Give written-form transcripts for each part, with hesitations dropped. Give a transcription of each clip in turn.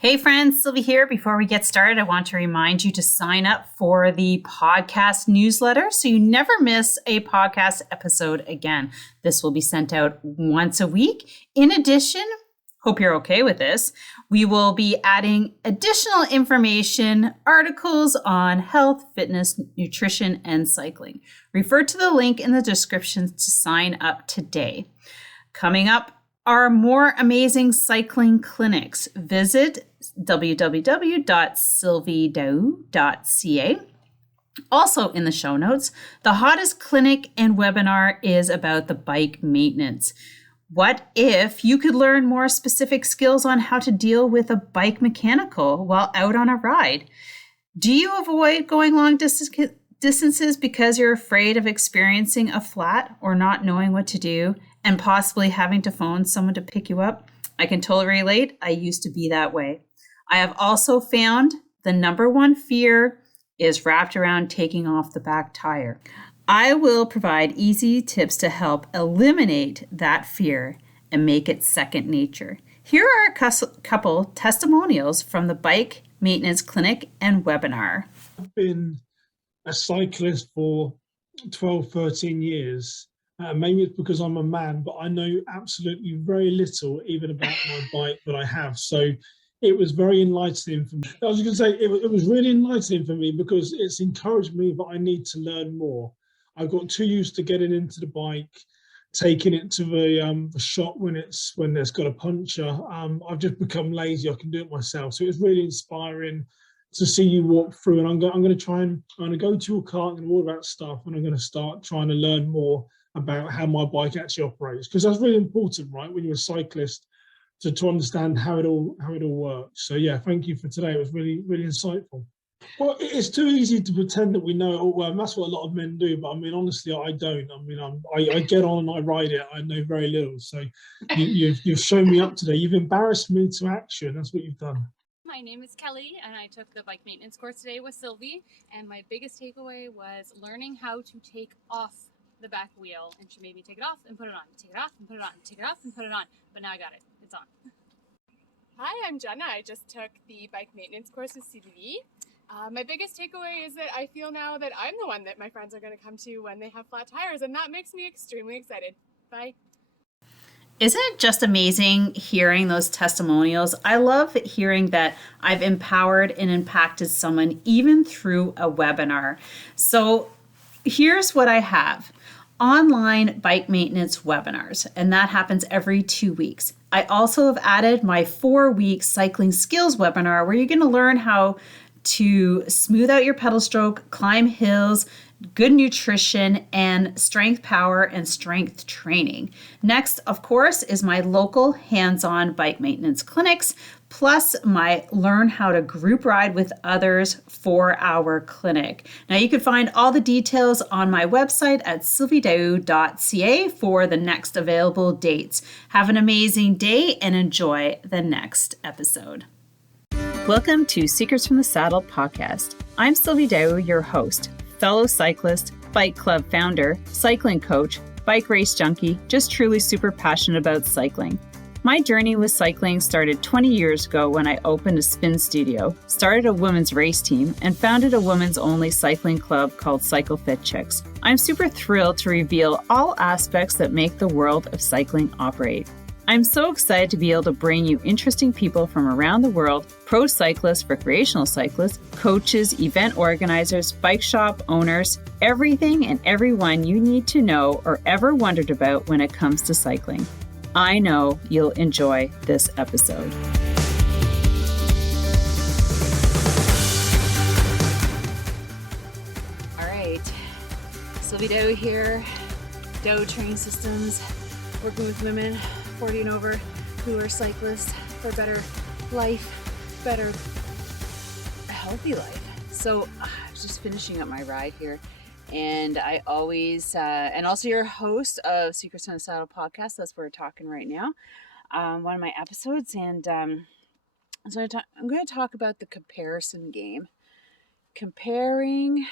Hey friends, Sylvie here. Before we get started, I want to remind you to sign up for the podcast newsletter so you never miss a podcast episode again. This will be sent out once a week. In addition, hope you're okay with this, we will be adding additional information, articles on health, fitness, nutrition, and cycling. Refer to the link in the description to sign up today. Coming up are more amazing cycling clinics. Visit www.sylviedau.ca. Also in the show notes, the hottest clinic and webinar is about the bike maintenance. What if you could learn more specific skills on how to deal with a bike mechanical while out on a ride? Do you avoid going long distances because you're afraid of experiencing a flat or not knowing what to do and possibly having to phone someone to pick you up? I can totally relate. I used to be that way. I have also found the number one fear is wrapped around taking off the back tire. I will provide easy tips to help eliminate that fear and make it second nature. Here are a couple testimonials from the Bike Maintenance Clinic and webinar. I've been a cyclist for 12, 13 years. Maybe it's because I'm a man, but I know absolutely very little even about my bike that I have. So it was very enlightening for me. I was going to say it was really enlightening for me because it's encouraged me that I need to learn more. I got too used to getting into the bike, taking it to the shop when it's got a puncture. I've just become lazy. I can do it myself. So it's really inspiring to see you walk through. And I'm going to go to your cart and all that stuff, and I'm going to start trying to learn more about how my bike actually operates, because that's really important, right? When you're a cyclist, to understand how it all works. So yeah, thank you for today. It was really, really insightful. Well, it's too easy to pretend that we know it all well, and that's what a lot of men do. But I mean, honestly, I don't. I mean, I get on and I ride it. I know very little. So you've shown me up today. You've embarrassed me to action. That's what you've done. My name is Kelly, and I took the bike maintenance course today with Sylvie. And my biggest takeaway was learning how to take off the back wheel. And she made me take it off and put it on, take it off and put it on, take it off and put it on. But now I got it. It's on. Hi, I'm Jenna. I just took the bike maintenance course with Sylvie. My biggest takeaway is that I feel now that I'm the one that my friends are going to come to when they have flat tires, and that makes me extremely excited. Bye. Isn't it just amazing hearing those testimonials? I love hearing that I've empowered and impacted someone even through a webinar. So here's what I have. Online bike maintenance webinars, and that happens every 2 weeks. I also have added my 4-week cycling skills webinar where you're going to learn how to smooth out your pedal stroke, climb hills, good nutrition, and strength, power, and strength training. Next, of course, is my local hands-on bike maintenance clinics, plus my Learn How to Group Ride with Others 4-hour clinic. Now, you can find all the details on my website at sylviedau.ca for the next available dates. Have an amazing day and enjoy the next episode. Welcome to Secrets from the Saddle podcast. I'm Sylvie Dau, your host, fellow cyclist, bike club founder, cycling coach, bike race junkie, just truly super passionate about cycling. My journey with cycling started 20 years ago when I opened a spin studio, started a women's race team, and founded a women's only cycling club called Cycle Fit Chicks. I'm super thrilled to reveal all aspects that make the world of cycling operate. I'm so excited to be able to bring you interesting people from around the world, pro cyclists, recreational cyclists, coaches, event organizers, bike shop owners, everything and everyone you need to know or ever wondered about when it comes to cycling. I know you'll enjoy this episode. All right, Sylvie Dau here, Dau Training Systems, working with women 40 and over who are cyclists for better life, better, a healthy life. So I was just finishing up my ride here, and I always, and also your host of Secrets on the Saddle podcast. That's where we're talking right now. One of my episodes, and so I'm going to talk about the comparison game. Comparing,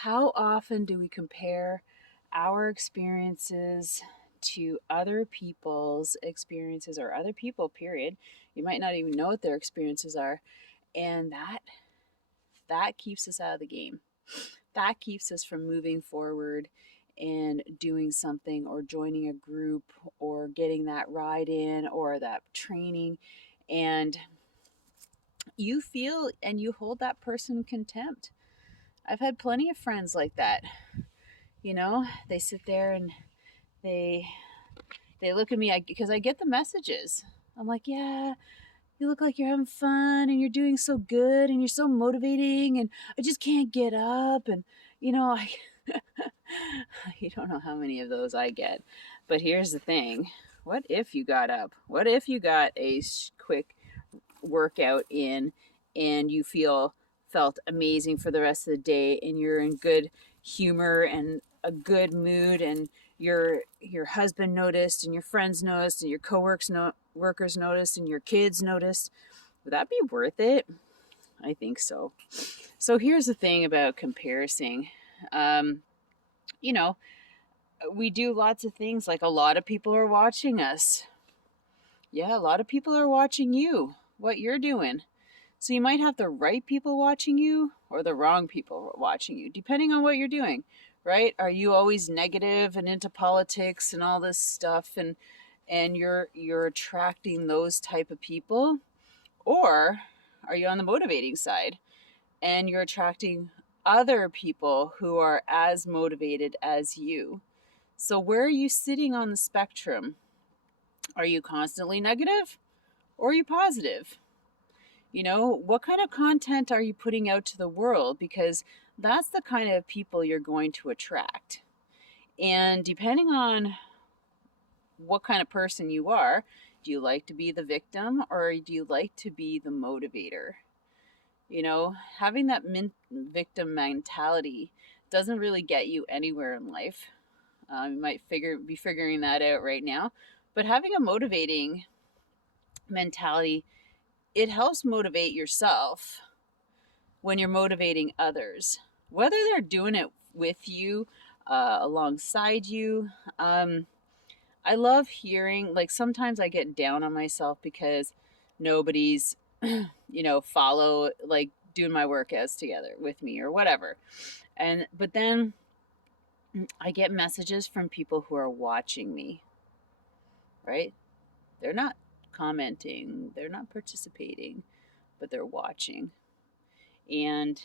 how often do we compare our experiences to other people's experiences, or other people, period. You might not even know what their experiences are. And that keeps us out of the game. That keeps us from moving forward and doing something, or joining a group, or getting that ride in, or that training. And you feel and you hold that person in contempt. I've had plenty of friends like that. They sit there and they look at me, because I get the messages. I'm like, yeah, you look like you're having fun and you're doing so good and you're so motivating, and I just can't get up. And I you don't know how many of those I get. But here's the thing. What if you got up? What if you got a quick workout in, and you felt amazing for the rest of the day, and you're in good humor and a good mood, and your husband noticed, and your friends noticed, and your workers noticed, and your kids noticed? Would that be worth it? I think so. So here's the thing about comparison. You know, we do lots of things, like a lot of people are watching us. Yeah, a lot of people are watching you, what you're doing. So you might have the right people watching you, or the wrong people watching you, depending on what you're doing, right? Are you always negative and into politics and all this stuff, and you're attracting those type of people? Or are you on the motivating side, and you're attracting other people who are as motivated as you? So where are you sitting on the spectrum? Are you constantly negative, or are you positive? What kind of content are you putting out to the world? Because that's the kind of people you're going to attract. And depending on what kind of person you are, do you like to be the victim, or do you like to be the motivator? Having that victim mentality doesn't really get you anywhere in life. You might be figuring that out right now. But having a motivating mentality, it helps motivate yourself when you're motivating others, whether they're doing it with you, alongside you. I love hearing, like, sometimes I get down on myself because nobody's, follow, like, doing my workouts together with me or whatever. But then I get messages from people who are watching me, right? They're not commenting, they're not participating, but they're watching. And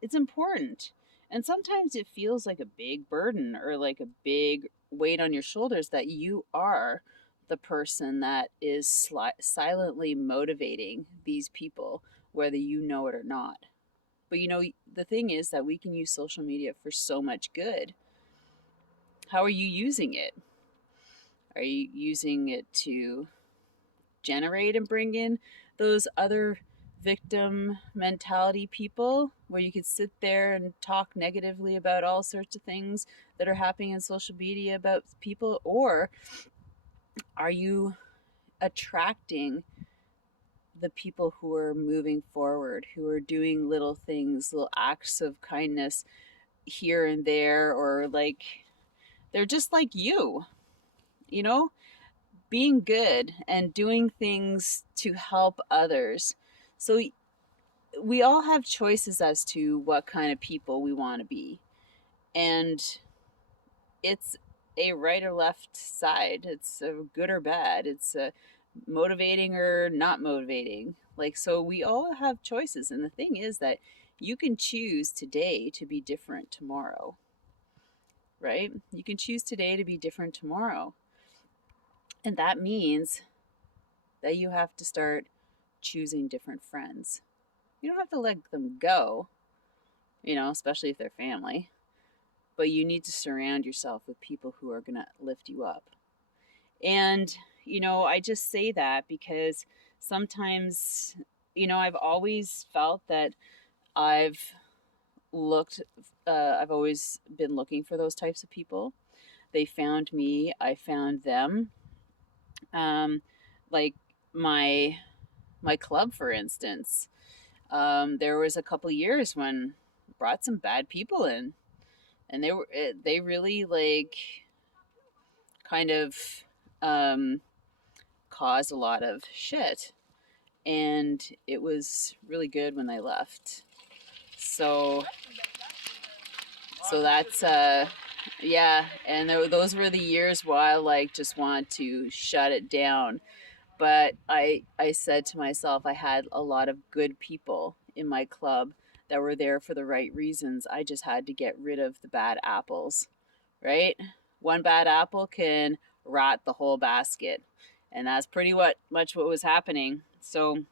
it's important. And sometimes it feels like a big burden, or like a big weight on your shoulders, that you are the person that is silently motivating these people, whether you know it or not. But the thing is that we can use social media for so much good. How are you using it? Are you using it to generate and bring in those other victim mentality people, where you could sit there and talk negatively about all sorts of things that are happening in social media about people? Or are you attracting the people who are moving forward, who are doing little things, little acts of kindness here and there, or like they're just like you know being good and doing things to help others? So we all have choices as to what kind of people we want to be. And it's a right or left side. It's a good or bad. It's a motivating or not motivating. So we all have choices. And the thing is that you can choose today to be different tomorrow, right? You can choose today to be different tomorrow. And that means that you have to start choosing different friends. You don't have to let them go, especially if they're family. But you need to surround yourself with people who are going to lift you up. And, I just say that because sometimes, I've always felt that I've always been looking for those types of people. They found me, I found them. Like my club, for instance. There was a couple years when brought some bad people in, and they really kind of caused a lot of shit. And it was really good when they left. So that's, yeah. And those were the years where I like just want to shut it down. But I said to myself, I had a lot of good people in my club that were there for the right reasons. I just had to get rid of the bad apples, right? One bad apple can rot the whole basket. And that's pretty much what was happening. So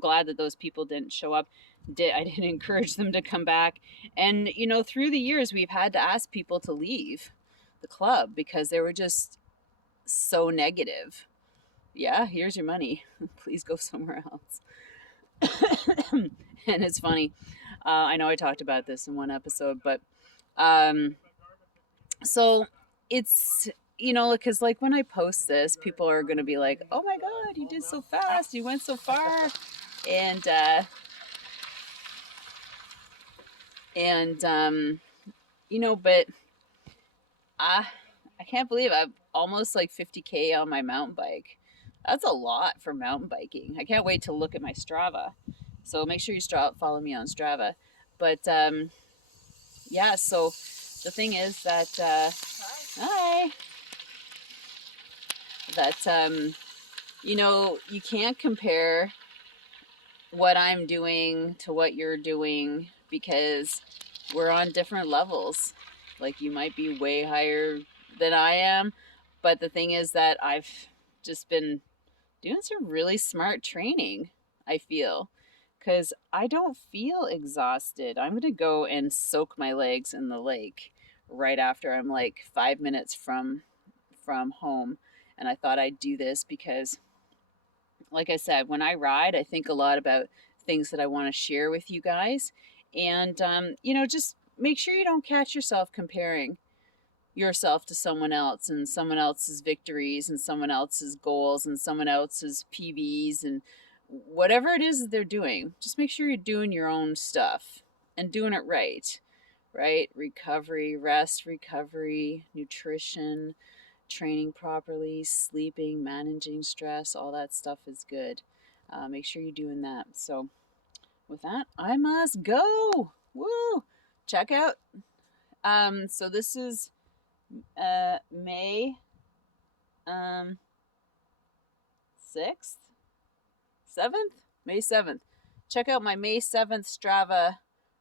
glad that those people didn't show up. I didn't encourage them to come back. And, you know, through the years, we've had to ask people to leave the club because they were just so negative. Yeah, here's your money. Please go somewhere else. And it's funny. I know I talked about this in one episode, but so it's, you know, because like when I post this, people are going to be like, oh my God, you did so fast. You went so far. And you know, but I can't believe I've almost like 50K on my mountain bike. That's a lot for mountain biking. I can't wait to look at my Strava. So make sure you follow me on Strava. But yeah, so the thing is that hi. That you know, you can't compare what I'm doing to what you're doing because we're on different levels. Like you might be way higher than I am, but the thing is that I've just been doing some really smart training, I feel, because I don't feel exhausted. I'm going to go and soak my legs in the lake right after I'm like 5 minutes from home. And I thought I'd do this because, like I said, when I ride, I think a lot about things that I want to share with you guys. And, you know, just make sure you don't catch yourself comparing yourself to someone else and someone else's victories and someone else's goals and someone else's PBs and whatever it is that they're doing. Just make sure you're doing your own stuff and doing it right? Recovery, rest, recovery, nutrition, training properly, sleeping, managing stress, all that stuff is good. Make sure you're doing that. So with that, I must go. Woo! Check out. So this is May 6th? 7th? May 7th. Check out my May 7th Strava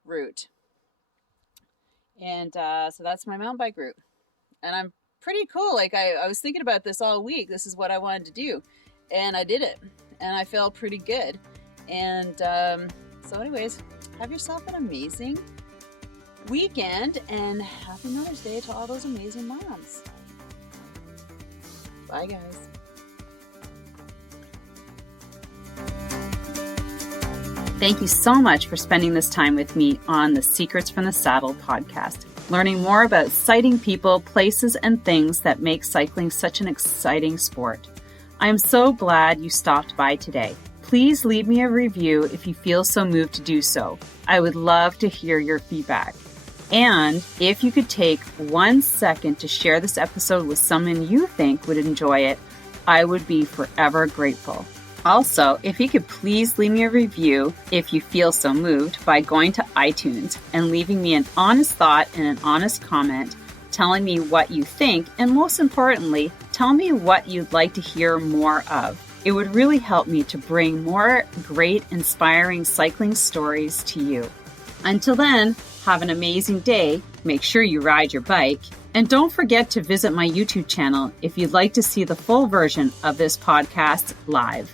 route. And so that's my mountain bike route. And I'm pretty cool. Like I was thinking about this all week. This is what I wanted to do. And I did it. And I felt pretty good. And so anyways, have yourself an amazing weekend and happy Mother's Day to all those amazing moms. Bye guys. Thank you so much for spending this time with me on the Secrets from the Saddle podcast, learning more about sighting people, places, and things that make cycling such an exciting sport. I am so glad you stopped by today. Please leave me a review if you feel so moved to do so. I would love to hear your feedback. And if you could take 1 second to share this episode with someone you think would enjoy it, I would be forever grateful. Also, if you could please leave me a review if you feel so moved by going to iTunes and leaving me an honest thought and an honest comment, telling me what you think, and most importantly, tell me what you'd like to hear more of. It would really help me to bring more great, inspiring cycling stories to you. Until then, have an amazing day. Make sure you ride your bike. And don't forget to visit my YouTube channel if you'd like to see the full version of this podcast live.